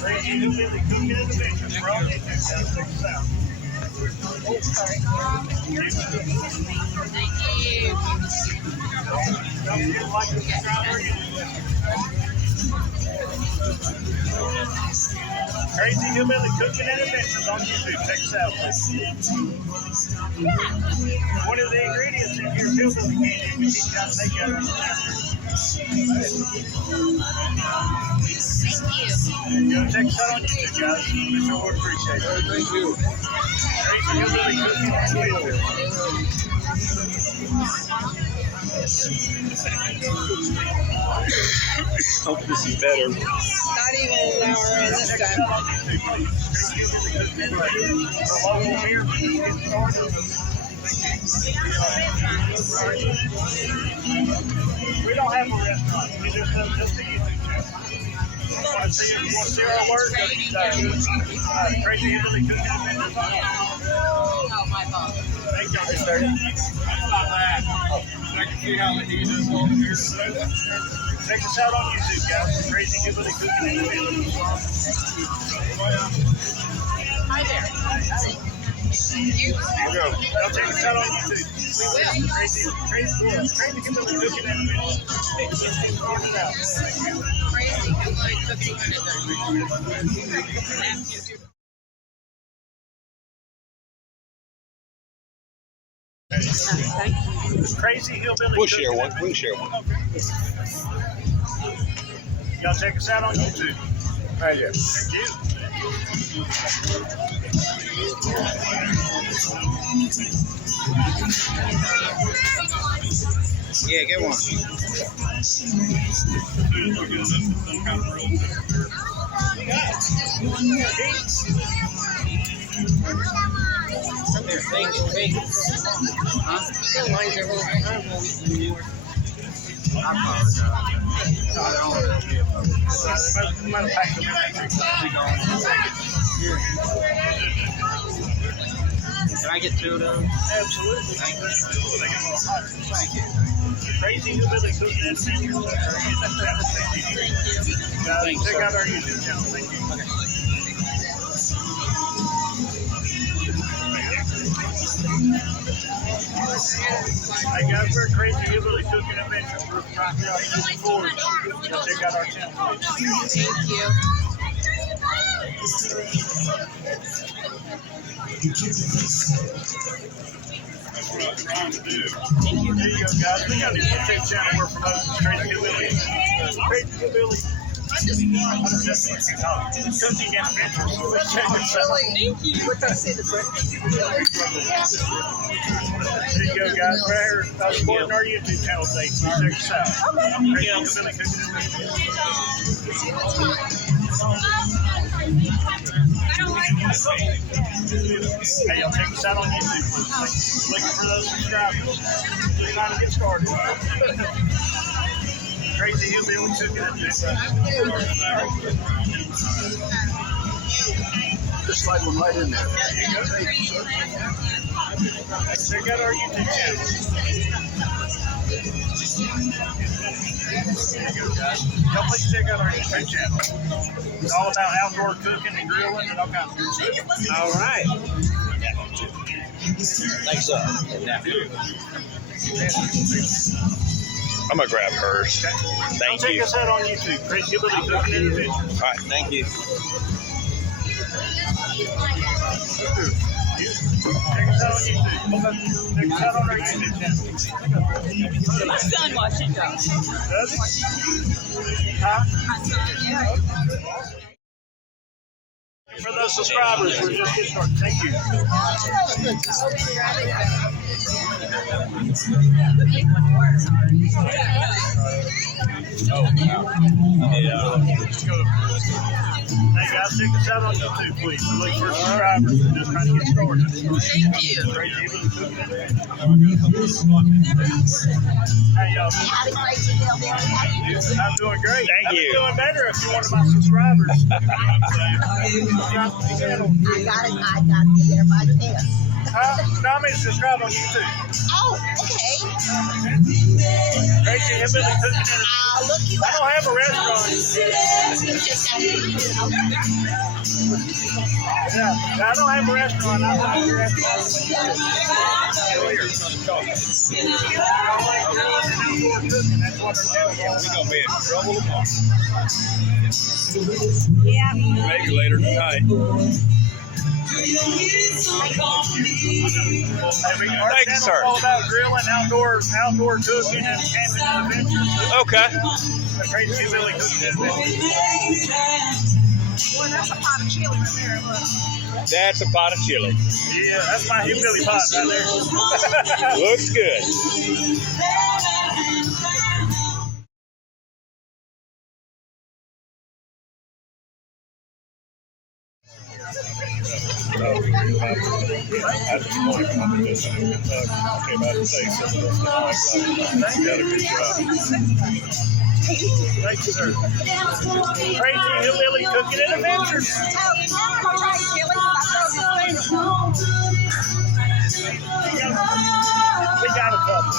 Crazy Hillbilly Cooking Adventures. We're on YouTube. Check us out. Don't forget to like and subscribe. Crazy Hillbilly Cooking and Adventures on YouTube. Check us out, please. One of the ingredients in here is hillbilly candy. We need you guys to take out of the Go check us out on YouTube, guys. We sure appreciate it. Thank you. Crazy Hillbilly Cooking and Adventures. Hope this is better. Not even an hour in this time. We don't have a restaurant. We just have just a YouTube channel. You want to see our work? Crazy Hillbilly Cooking Adventures. Oh, my fault. Thank you, sir. I can see how the heat is over here. Check us out on YouTube, guys. Crazy Hillbilly Cooking and Adventures. Hi there. Y'all check us out on YouTube. We will. Crazy Hillbilly Cooking and Adventures. Sort it out. Crazy Hillbilly Cooking and Adventures. Crazy Hillbilly We'll Cooking share one. and We'll share one. Y'all check us out on YouTube. Right here. Thank you. Yeah, get one. They're fake. The lines are really horrible. I apologize. Can I get two of those? Absolutely. Thank you. Thank you. Crazy Hillbilly Cooking and Adventures. Guys, check out our YouTube channel. Thank you. Hey guys, we're Crazy Hillbilly Cooking Adventures. We're right here on YouTube Forge. Check out our channel. Thank you. That's what I'm trying to do. There you go, guys. We got a YouTube channel we're promoting. Crazy Hillbilly. Crazy Hillbilly. Cooking and Adventures. Check us out. Thank you. We're trying to see the There you go, guys. Right here, supporting our YouTube channel today. So check us out. Crazy Hillbilly Cooking and Hey, y'all check us out on YouTube. Looking for those subscribers. Just trying to get started. Crazy Hillbilly Cooking and Adventures. Just slide one right in there. There you go. Check out our YouTube channel. There you go, guys. Y'all please check out our YouTube channel. It's all about outdoor cooking and grilling and all kinds of good stuff. All right. Thanks, I'm going to grab hers. Thank Check you. us out on YouTube. Crazy Hillbilly Cooking and Adventures. All right, thank you. Check us out on YouTube. Check us out on our YouTube channel. My son watching go. Does he? Huh? My son, yeah. For those subscribers, we're just getting started. Thank you. Oh, wow. Yeah. Hey guys, check us out on YouTube, please. We're looking for subscribers. We're just trying to get started. Thank you. Crazy Hillbilly Cooking Adventures. Hey y'all. I'm doing great. Thank I'd be you. doing better if you're one of my subscribers. I got it. Everybody else. No, I mean subscribe on YouTube. Oh, okay. Crazy Hillbilly Cooking Adventures. I'll look you I up. don't have a restaurant. You just have to do it. Yeah, I don't have a restaurant. I'm not your restaurant. That's what they're doing. We're gonna be in trouble tomorrow. Yeah. Maybe later tonight. Thank Thank you, sir. All about grilling, outdoor cooking, and camping adventures. Okay. The Crazy Hillbilly Cooking Adventures. Well, that's a pot of chili right there. Look. That's a pot of chili. Yeah, that's my hillbilly pot right there. Looks good. Thank you, sir. Crazy Hillbilly Cooking Adventures. Oh, I'm going to try chili because I We got a couple.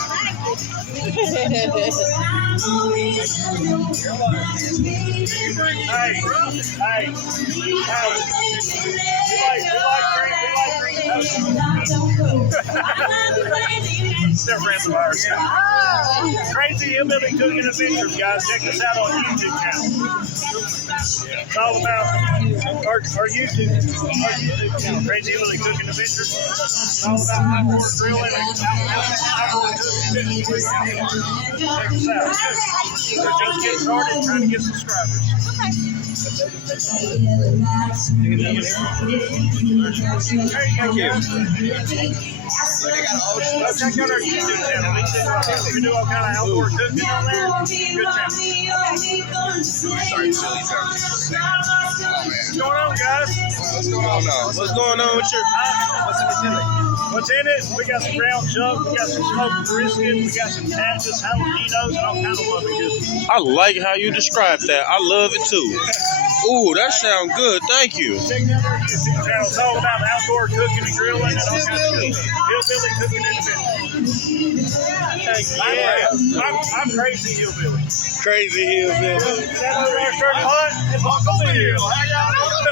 Hey. They're friends of ours. Crazy Hillbilly Cooking Adventures, guys. Check us out on YouTube channel. It's all about our YouTube channel, Crazy Hillbilly Cooking Adventures. It's all about outdoor grilling and outdoor cooking. Check us out. We're just getting started, trying to get subscribers. Thank you. Check out our YouTube channel. We do all kind of outdoor cooking on there. Good channel. What's going on, guys? What's going on now? What's going on with your... What's in the chili? What's in it? We got some ground chuck, we got some smoked brisket, we got some Texas jalapenos, and all kind of other good. I like how you describe that. I love it too. Ooh, that sounds good. Thank you. Check out our YouTube channel. It's all about outdoor cooking and grilling and all kinds of good. Hillbilly Cooking Adventures. I'm Crazy Hillbilly. Crazy hillbilly. That over there, Sir Hunt, and Uncle Bill. How y'all doing?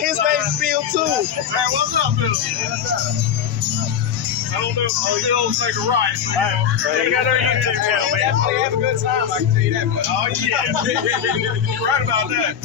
His name's Bill too. Hey, what's up, Bill? I don't know. I'll take a right. Check out our YouTube channel, man. We have a good time, I can tell you that. But, Oh, yeah. You're right about that.